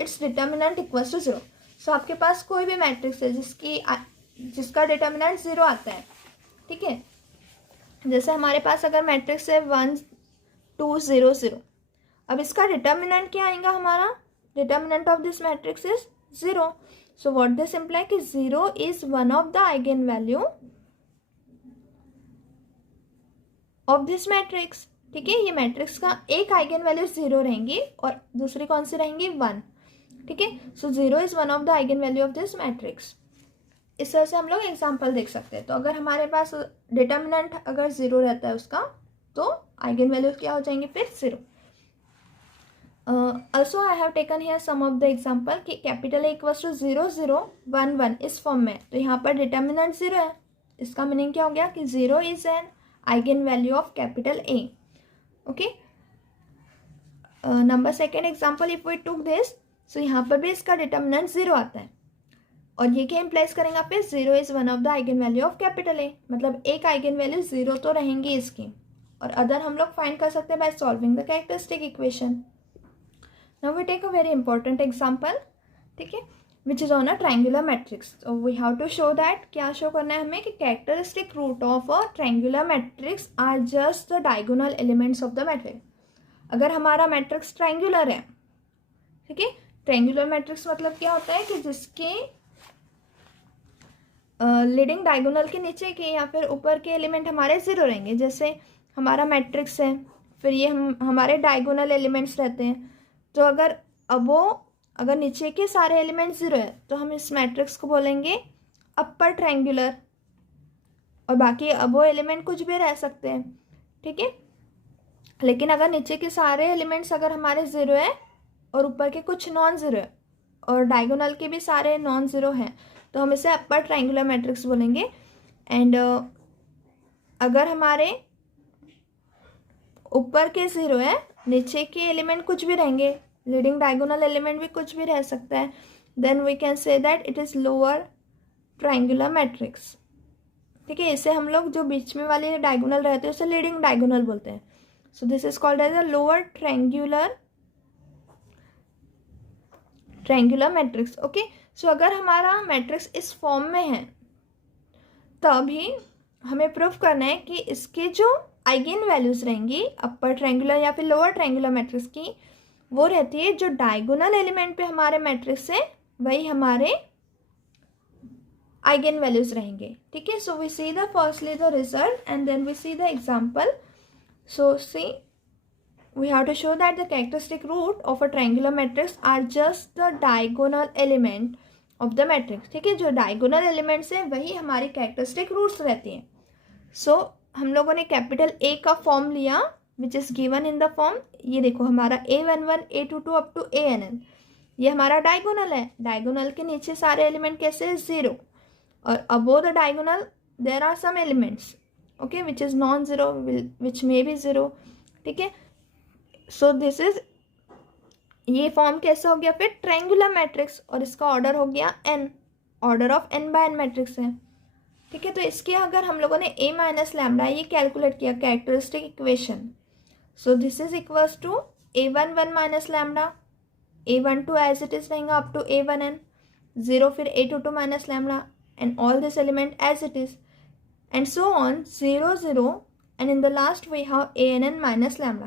its determinant equals to 0। So आपके पास कोई भी मैट्रिक्स है जिसका डिटर्मिनेंट 0 आता है, ठीक है। जैसे हमारे पास अगर मैट्रिक्स है 1 2 0 0, अब इसका डिटर्मिनेंट क्या आएगा? हमारा determinant of this matrix is 0। So what this imply कि 0 is one of the eigen value of this matrix, ठीक है। ये मैट्रिक्स का एक आइगन वैल्यू 0 रहेंगी और दूसरी कौन सी रहेंगी? 1, ठीक है। सो 0 is one of the eigen value of this matrix. इस तरह से हम लोग एग्जाम्पल देख सकते हैं। तो अगर हमारे पास डिटर्मिनेंट अगर 0 रहता है उसका, तो आइगन वैल्यू क्या हो जाएंगे फिर? 0। Also I have taken here some of the example कि कैपिटल A इक्वल्स टू 0 0 1 1 इस फॉर्म में, तो यहाँ पर डिटर्मिनेंट 0 है। इसका मीनिंग क्या हो गया कि 0 is an eigen value of capital A, okay. Number second example, if we took this, so यहाँ पर भी इसका डिटर्मिनेंट 0 आता है, और ये क्या इम्प्लाइज करेंगे फिर? 0 is one of the eigen value of capital A, मतलब एक आइगन वैल्यू 0 तो रहेंगी इसकी, और अदर हम लोग फाइंड कर सकते हैं by solving the characteristic equation. Now we take a very important example, ठीक है, which is on a triangular matrix. So we have to show that, क्या show करना है हमें कि characteristic root of a triangular matrix are just the diagonal elements of the matrix. अगर हमारा matrix triangular है, ठीक है, ट्रायंगुलर मैट्रिक्स मतलब क्या होता है कि जिसके लीडिंग डायगोनल के नीचे के या फिर ऊपर के एलिमेंट हमारे ज़ीरो रहेंगे। जैसे हमारा मैट्रिक्स है, फिर ये हमारे डायगोनल एलिमेंट्स रहते हैं। तो अगर नीचे के सारे एलिमेंट ज़ीरो है तो हम इस मैट्रिक्स को बोलेंगे अपर ट्रायंगुलर, और बाकी अबो एलिमेंट कुछ भी रह सकते हैं, ठीक है। लेकिन अगर नीचे के सारे एलिमेंट्स अगर हमारे ज़ीरो है और ऊपर के कुछ नॉन ज़ीरो है और डायगोनल के भी सारे नॉन ज़ीरो हैं तो हम इसे अपर ट्रायंगुलर मैट्रिक्स बोलेंगे। एंड अगर हमारे ऊपर के ज़ीरो है, नीचे के एलिमेंट कुछ भी रहेंगे, लीडिंग डायगोनल एलिमेंट भी कुछ भी रह सकता है, then we can say that it is lower triangular matrix, ठीक है। इसे हम लोग जो बीच में वाले डायगोनल रहते हैं उसे लीडिंग डायगोनल बोलते हैं। So this is called as a lower triangular matrix, okay. So अगर हमारा मैट्रिक्स इस फॉर्म में है तभी हमें प्रूफ करना है कि इसके जो आइगन वैल्यूज रहेंगी अपर ट्रायंगुलर या फिर लोअर ट्रायंगुलर मैट्रिक्स की, वो रहती है जो डायगोनल एलिमेंट पे हमारे मैट्रिक्स है वही हमारे आइगन वैल्यूज रहेंगे, ठीक है। So we see the firstly the result and then we see the example. So see we have to show that the characteristic root of a triangular matrix are just the diagonal element of the matrix, ठीक है। जो diagonal elements है वही हमारी characteristic roots रहती हैं। सो हम लोगों ने कैपिटल ए का फॉर्म लिया which is given in the form, ये देखो हमारा A11 A22 up to ANN, ये हमारा डायगोनल है। डायगोनल के नीचे सारे एलिमेंट कैसे है, ज़ीरो, और above the diagonal there are some elements, okay, which is non zero which may be zero, ठीक है। सो दिस इज, ये फॉर्म कैसा हो गया फिर ट्रायंगुलर मैट्रिक्स, और इसका ऑर्डर हो गया n, order of n by n matrix है, ठीक है। तो इसके अगर हम लोगों ने a माइनस लैम्डा ये कैलकुलेट किया characteristic equation, so this is equals to a11 minus lambda, a12 as it is रहेगा अप टू a1n, 0 फिर a22 minus lambda and all this element as it is and so on 0 0 and in the last we have ANN minus lambda.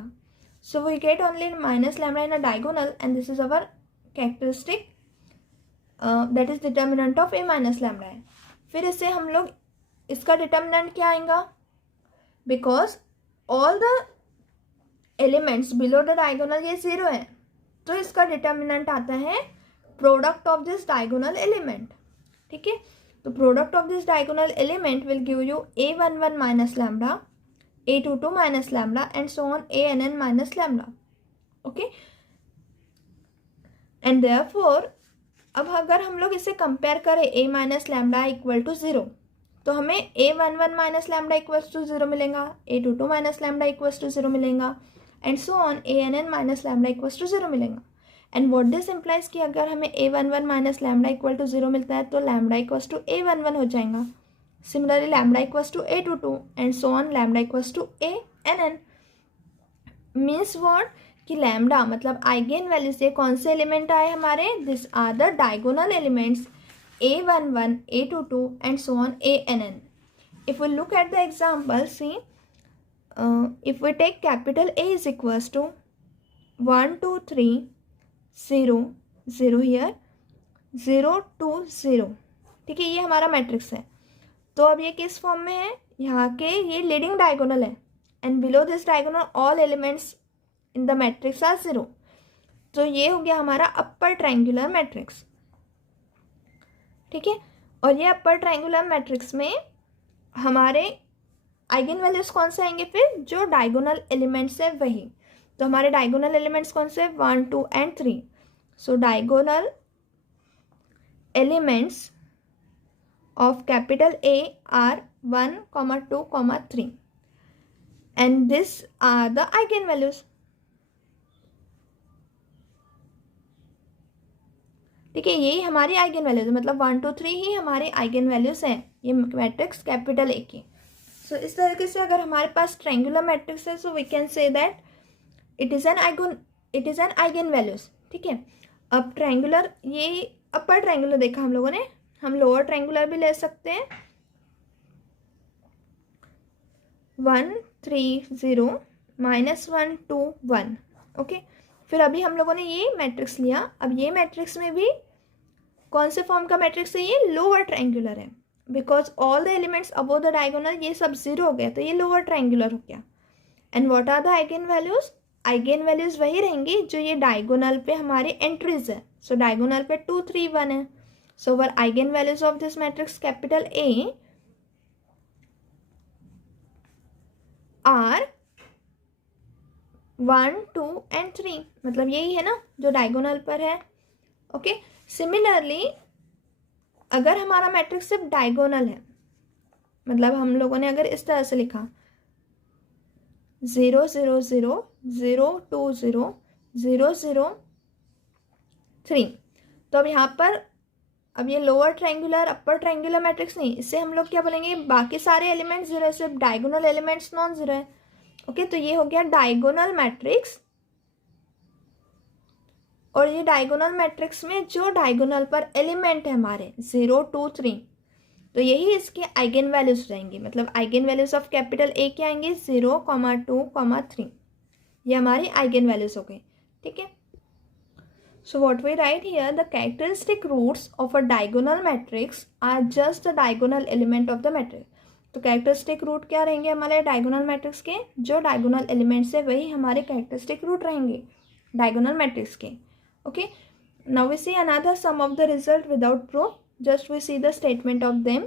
So we get only minus lambda in a diagonal and this is our characteristic that is determinant of A minus lambda है। फिर इसे हम लोग इसका determinant क्या आएगा, because all the elements below the diagonal ये zero है तो इसका determinant आता है product of this diagonal element, ठीक है। तो product of this diagonal element will give you A11 minus lambda, A22 minus lambda and so on ANN minus lambda, okay। and therefore अब अगर हम लोग इसे कंपेयर करें A minus lambda equal to zero तो हमें A11 minus lambda equals to zero मिलेगा, A22 minus lambda equals to zero मिलेगा and so on ANN minus lambda equals to zero मिलेगा। एंड व्हाट दिस इम्प्लाइज कि अगर हमें A11 minus lambda equal to zero मिलता है तो lambda equals to A11 हो जाएगा। Similarly, lambda equals to A22 and so on lambda equals to ANN. Means what कि lambda मतलब आइगन वैल्यू से कौन से एलिमेंट आए हमारे, this are the diagonal elements A11, A22 and so on ANN. If we look at the example, see if we take capital A is equals to 1 2 3 0 0 here 0 2 0, ठीक है, ये हमारा मैट्रिक्स है। तो अब ये किस फॉर्म में है, यहाँ के ये लीडिंग डायगोनल है and below this diagonal all elements in the matrix are zero. तो ये हो गया हमारा अपर ट्रायंगुलर मैट्रिक्स, ठीक है। और ये अपर ट्रायंगुलर मैट्रिक्स में हमारे आइगन वैल्यूज कौन से आएंगे, फिर जो डायगोनल एलिमेंट्स है वही। तो हमारे डायगोनल एलिमेंट्स कौन से, 1 2 and 3। So diagonal elements of capital A are 1, 2, 3 and these are the eigenvalues, ठीक है। यही हमारी आइगन वैल्यूज है, मतलब 1 2 3 ही हमारे आइगन वैल्यूज हैं ये मैट्रिक्स कैपिटल ए की। सो इस तरीके से अगर हमारे पास ट्रायंगुलर मैट्रिक्स है so we can say that it is an eigenvalues, ठीक है। अब ट्रायंगुलर, ये अपर ट्रायंगुलर देखा हम लोगों ने, हम लोअर ट्रायंगुलर भी ले सकते हैं, 1 3 0 -1 2 1, ओके। फिर अभी हम लोगों ने ये मैट्रिक्स लिया, अब ये मैट्रिक्स में भी कौन से फॉर्म का मैट्रिक्स है, ये लोअर ट्रायंगुलर है। Because all the elements above the diagonal, ये सब जीरो हो गया तो ये लोअर ट्रायंगुलर हो गया. And what are the eigen values? Eigenvalues वही रहेंगी जो ये डायगोनल पे हमारी एंट्रीज है. सो डायगोनल पे 2 3 1 है. So our eigen values of this matrix capital A are 1 2 and 3. मतलब यही है ना जो डायगोनल पर है. ओके, सिमिलरली अगर हमारा मैट्रिक्स सिर्फ डायगोनल है, मतलब हम लोगों ने अगर इस तरह से लिखा 0 0 0 0 2 0 0 0 3, तो अब यहाँ पर अब ये lower triangular upper triangular matrix नहीं, इससे हम लोग क्या बोलेंगे, बाकी सारे एलिमेंट्स जीरो है, सिर्फ डायगोनल एलिमेंट्स नॉन जीरो है. ओके, तो ये हो गया डायगोनल मैट्रिक्स. और ये डायगोनल मैट्रिक्स में जो डायगोनल पर एलिमेंट है हमारे 0 2 3, तो यही इसके आइगन वैल्यूज रहेंगी. मतलब आइगन वैल्यूज ऑफ कैपिटल ए क्या आएंगे, 0 2 3. ये हमारी आइगन वैल्यूज हो गई. ठीक है. So what we write here, the characteristic roots of a diagonal matrix are just the diagonal element of the matrix. तो कैरेक्टरिस्टिक रूट क्या रहेंगे हमारे डायगोनल मैट्रिक्स के, जो डायगोनल एलिमेंट्स है वही हमारे कैरेक्टरिस्टिक रूट रहेंगे डायगोनल मैट्रिक्स के. Okay, now we see another sum of the result without proof. Just we see the statement of them.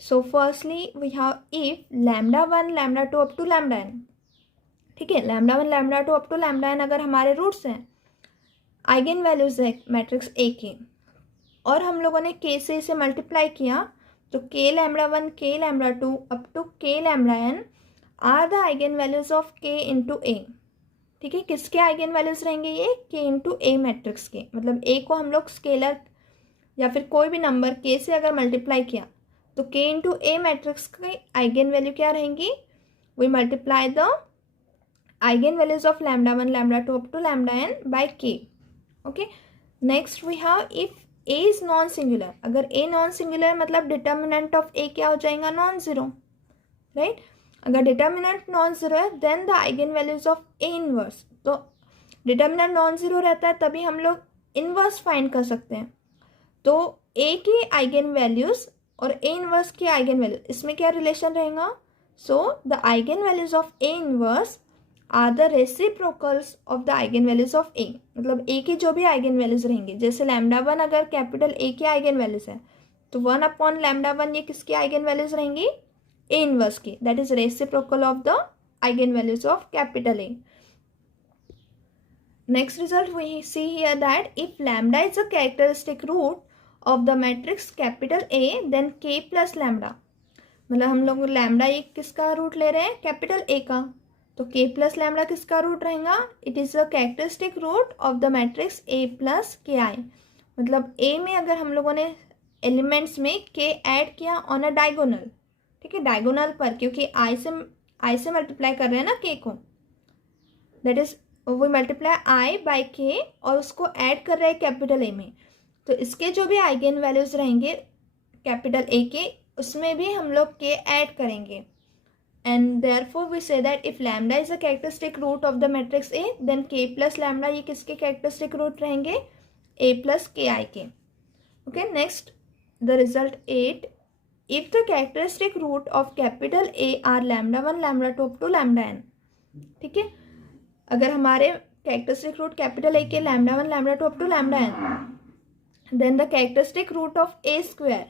So firstly we have if lambda 1 lambda 2 up to lambda n. ठीक है, lambda 1 lambda 2 up to lambda n अगर हमारे roots हैं, eigen values है matrix A के, और हम लोगों ने k से इसे मल्टीप्लाई किया, तो k lambda 1 k lambda 2 up to k lambda n are the eigen values of k into A. ठीक है, किसके आइगन वैल्यूज रहेंगे, ये k इंटू ए मैट्रिक्स के. मतलब a को हम लोग स्केलर या फिर कोई भी नंबर k से अगर मल्टीप्लाई किया तो k इंटू ए मैट्रिक्स की आइगन वैल्यू क्या रहेंगी, we multiply the eigen values of lambda 1 lambda 2 up to lambda n by k. Okay, next we have if a is non singular. अगर a non singular मतलब determinant of a क्या हो जाएगा, non zero. Right, अगर determinant non zero है then the eigen values of A inverse. तो determinant non zero रहता है तभी हम लोग इनवर्स फाइंड कर सकते हैं. तो ए की आइगन वैल्यूज और ए इनवर्स की आइगन वैल्यूज, इसमें क्या रिलेशन रहेगा, so the eigen values of A inverse are the reciprocals of the eigen values of A. मतलब ए की जो भी आइगन वैल्यूज रहेंगी, जैसे लैम्डा 1 अगर कैपिटल ए की आइगन वैल्यूज है तो 1 अपॉन लैम्डा 1 ये किसकी आइगन वैल्यूज रहेंगी, A inverse की, that is reciprocal of the eigenvalues of capital A. Next result we see here that if lambda is a characteristic root of the matrix capital A then k plus lambda. मतलब हम लोग lambda एक किसका root ले रहे हैं, capital A का, तो k प्लस लैम्डा किसका रूट रहेगा, it is a characteristic root of the matrix A plus k I. मतलब A में अगर हम लोगों ने एलिमेंट्स में k ऐड किया ऑन अ डायगोनल, ठीक है, डायगोनल पर, क्योंकि आई से मल्टीप्लाई कर रहे हैं ना k को, दैट इज वो मल्टीप्लाई आई बाय k और उसको ऐड कर रहे हैं कैपिटल ए में. तो इसके जो भी आइगन वैल्यूज रहेंगे कैपिटल ए के, उसमें भी हम लोग k ऐड करेंगे. And therefore we say that if lambda is a characteristic root of the matrix A then k plus lambda ये किसके कैरेक्टरिस्टिक रूट रहेंगे, a प्लस के आई के. Okay, next the result 8. If the characteristic root of capital A are lambda 1 lambda 2 up to lambda n. ठीक है, अगर हमारे characteristic root capital A के lambda 1 lambda 2 up to lambda n, then the characteristic root of A square,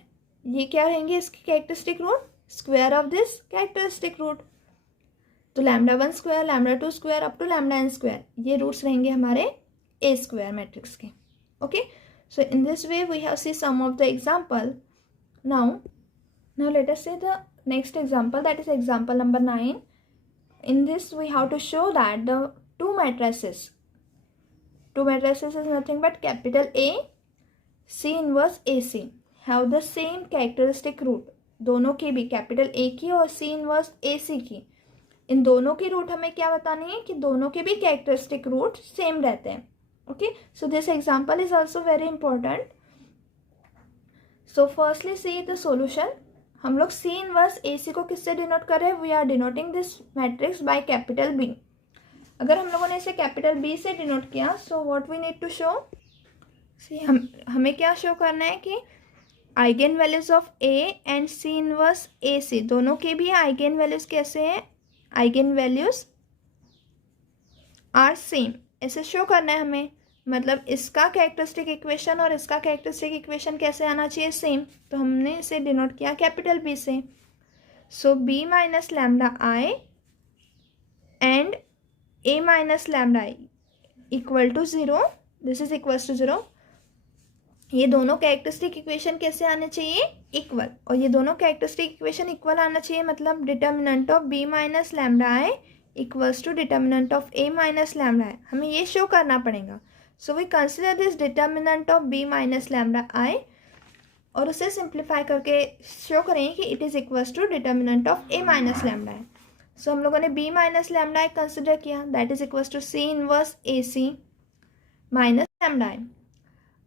ये क्या रहेंगे इसकी characteristic root, square of this characteristic root. तो lambda 1 square lambda 2 square up to lambda n square, ये roots रहेंगे हमारे A square matrix के. Okay, so in this way we have see some of the example. Now let us see the next example, that is example number 9. In this we have to show that the two matrices is nothing but capital A, C inverse AC have the same characteristic root. दोनों की भी capital A की और C inverse AC की, इन दोनों की root हमें क्या बतानी है कि दोनों के भी कैरेक्टरिस्टिक रूट सेम रहते हैं. Okay, so this example is also very important. So firstly see the solution. हम लोग C इनवर्स AC को किससे डिनोट कर रहे हैं, we are denoting this matrix by capital B. अगर हम लोगों ने इसे कैपिटल B से डिनोट किया, so what we need to show, हमें क्या शो करना है कि eigen values of A and C inverse A C, दोनों के भी आइगन वैल्यूज कैसे हैं, आइगन वैल्यूज आर सेम, ऐसे शो करना है हमें। मतलब इसका कैरेक्टरिस्टिक इक्वेशन और इसका कैरेक्टरिस्टिक इक्वेशन कैसे आना चाहिए, सेम। तो हमने इसे डिनोट किया कैपिटल बी से। So B minus lambda I and A minus lambda I equal to zero, this is equals to zero. ये दोनों कैरेक्टरिस्टिक इक्वेशन कैसे आने चाहिए, इक्वल। और ये दोनों कैरेक्टरिस्टिक इक्वेशन इक्वल आना चाहिए, मतलब determinant of B minus lambda I equals to determinant of A minus lambda I, हमें ये शो करना पड़ेगा। So we consider this determinant of B minus lambda I और उसे सिंप्लीफाई करके शो करेंगे कि it is equals to determinant of A minus lambda I. So हम लोगों ने B minus lambda I consider किया, that is equals to C inverse A C minus lambda आई।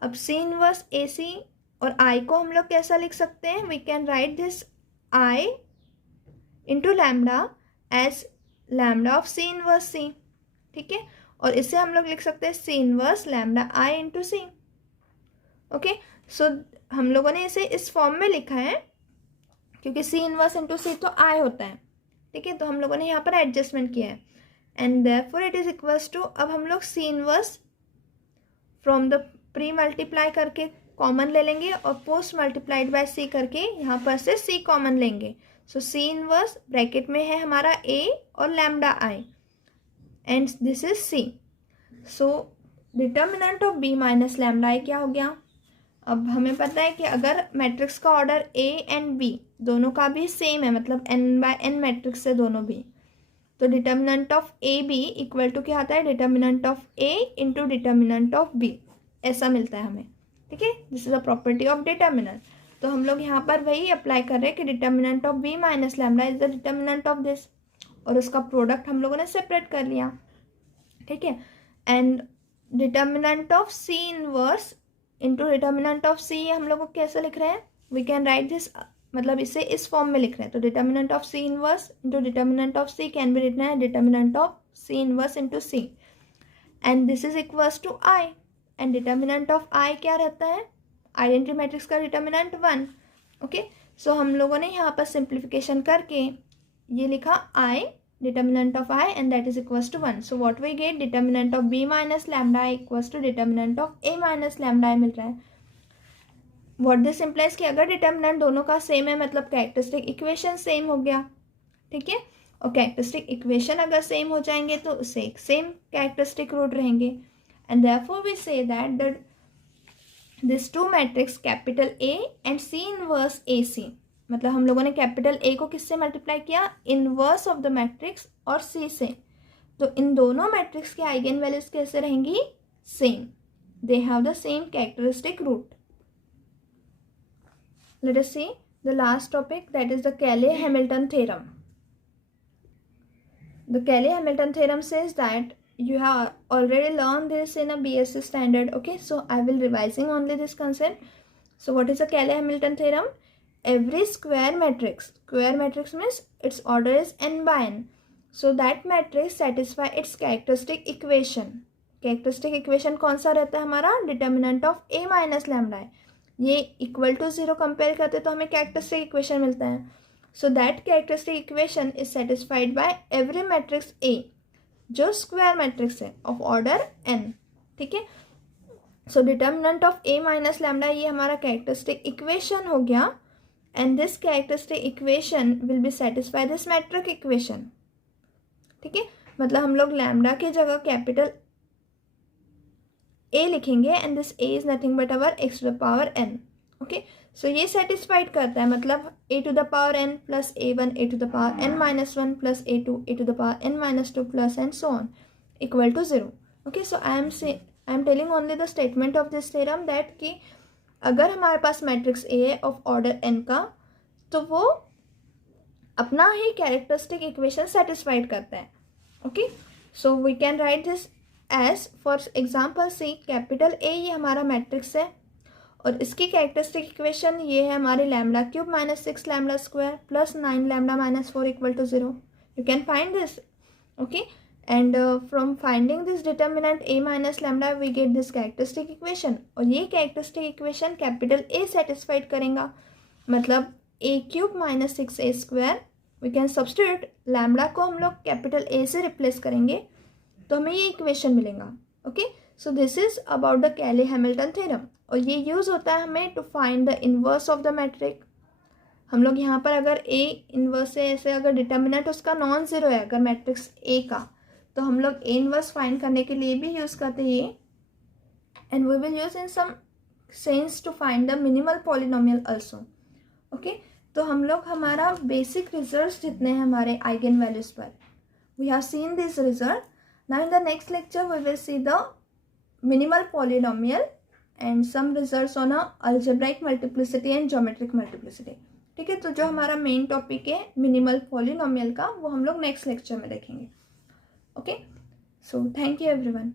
अब सी इनवर्स ए सी और आई को हम लोग कैसा लिख सकते हैं, we can write this I into lambda as lambda of C inverse C, ठीक है। और इसे हम लोग लिख सकते हैं C inverse lambda I into C, okay. So हम लोगों ने इसे इस फॉर्म में लिखा है क्योंकि सी इनवर्स इंटू सी तो आई होता है, ठीक है। तो हम लोगों ने यहाँ पर एडजस्टमेंट किया है and therefore it is equals to, अब हम लोग C inverse from the premultiply करके कॉमन ले लेंगे और पोस्ट मल्टीप्लाइड बाय सी करके यहाँ पर से सी कॉमन लेंगे। सो सी इनवर्स ब्रैकेट में है हमारा ए और lambda I and this is C. So determinant of B minus lambda I क्या हो गया, अब हमें पता है कि अगर मैट्रिक्स का ऑर्डर ए एंड बी दोनों का भी सेम है, मतलब n बाय n मैट्रिक्स से दोनों भी, तो determinant of A B equal to क्या आता है, determinant of A into determinant of B, ऐसा मिलता है हमें, ठीक है। This is a property of determinant. तो हम लोग यहाँ पर वही अप्लाई कर रहे हैं कि determinant of B minus lambda is the determinant of this, और उसका प्रोडक्ट हम लोगों ने सेपरेट कर लिया, ठीक है। And determinant of C inverse into determinant of C हम लोग को कैसे लिख रहे हैं, वी कैन राइट दिस, मतलब इसे इस फॉर्म में लिख रहे हैं। तो determinant of C inverse into determinant of C can be written है determinant of C inverse into C and this is equals to I. And determinant of I क्या रहता है, आइडेंटिटी मैट्रिक्स का डिटर्मिनेंट 1, ओके। सो हम लोगों ने यहाँ पर सिंप्लीफिकेशन करके ये लिखा I determinant of I and that is equals to 1। So what we get, determinant of B minus lambda I equals to determinant of A minus lambda I मिल रहा है। व्हाट दिस इम्प्लाइज कि अगर determinant दोनों का same है मतलब characteristic equation same हो गया, ठीक है। और कैरेक्टरिस्टिक इक्वेशन अगर सेम हो जाएंगे तो उससे एक सेम कैरेक्टरिस्टिक रूट रहेंगे and therefore we say that that this two matrix capital A and C inverse A C, मतलब हम लोगों ने कैपिटल ए को किससे मल्टीप्लाई किया, इनवर्स ऑफ द मैट्रिक्स और सी से। तो इन दोनों मैट्रिक्स के आइगन वैल्यूज कैसे रहेंगी, same, they have the same characteristic root. Let us see the last topic, that is the Cayley-Hamilton theorem. The Cayley-Hamilton theorem says that you have already learned this in a BSc standard, okay, so I will revising only this concept. So what is the Cayley-Hamilton theorem? Every square matrix means its order is n by n, so that matrix satisfy its characteristic equation. Characteristic equation कौन सा रहता है हमारा, determinant of a minus lambda है। ये equal to 0 compare करते तो हमें कैरेक्टरिस्टिक इक्वेशन मिलता है। So that characteristic equation is satisfied by every matrix A, जो स्क्वायर मैट्रिक्स है ऑफ ऑर्डर n, ठीक है। So determinant of A minus lambda ये हमारा कैरेक्टरिस्टिक इक्वेशन हो गया and this characteristic equation will be satisfy this matrix equation, ठीक है। मतलब हम लोग लैम्डा की जगह कैपिटल a लिखेंगे and this a is nothing but our x to the power n, okay. सो ये सेटिस्फाइड करता है, मतलब a to the power n plus a1 a to the power n minus 1 plus a2 a to the power n minus 2 plus and so on equal to 0, okay. So I am telling only the statement of this theorem that कि अगर हमारे पास matrix a है of order n का तो वो अपना ही characteristic equation satisfied करता है, okay. So we can write this as for example see, capital A ये हमारा मैट्रिक्स है और इसकी कैरेक्टरिस्टिक इक्वेशन ये है हमारे lambda cube minus 6 lambda square plus 9 lambda minus 4 equal to 0। You can find this, okay. And from finding this determinant a minus lambda we get this characteristic equation, और ये characteristic equation capital A satisfied करेगा, मतलब a cube minus 6a square, we can substitute lambda को हम लोग capital A से replace करेंगे तो हमें ये इक्वेशन मिलेगा। Okay, so this is about the Cayley Hamilton theorem, और ये यूज़ होता है हमें to find the inverse of the matrix. हम लोग यहाँ पर अगर A इन्वर्स है, ऐसे अगर डिटर्मिनेंट उसका नॉन ज़ीरो है अगर मैट्रिक्स A का, तो हम लोग A इन्वर्स फाइंड करने के लिए भी यूज़ करते हैं ये, and we will use in some sense to find the minimal polynomial also. Okay, तो हम लोग हमारा बेसिक रिजल्ट्स जितने हैं हमारे आइगन वैल्यूज पर, we have seen this result. Now in the next lecture we will see the minimal polynomial and some results on algebraic multiplicity and geometric multiplicity. ठीक है, तो जो हमारा मेन टॉपिक है मिनिमल पॉलिनोमियल का, वो हम लोग नेक्स्ट लेक्चर में देखेंगे। Okay, so thank you everyone.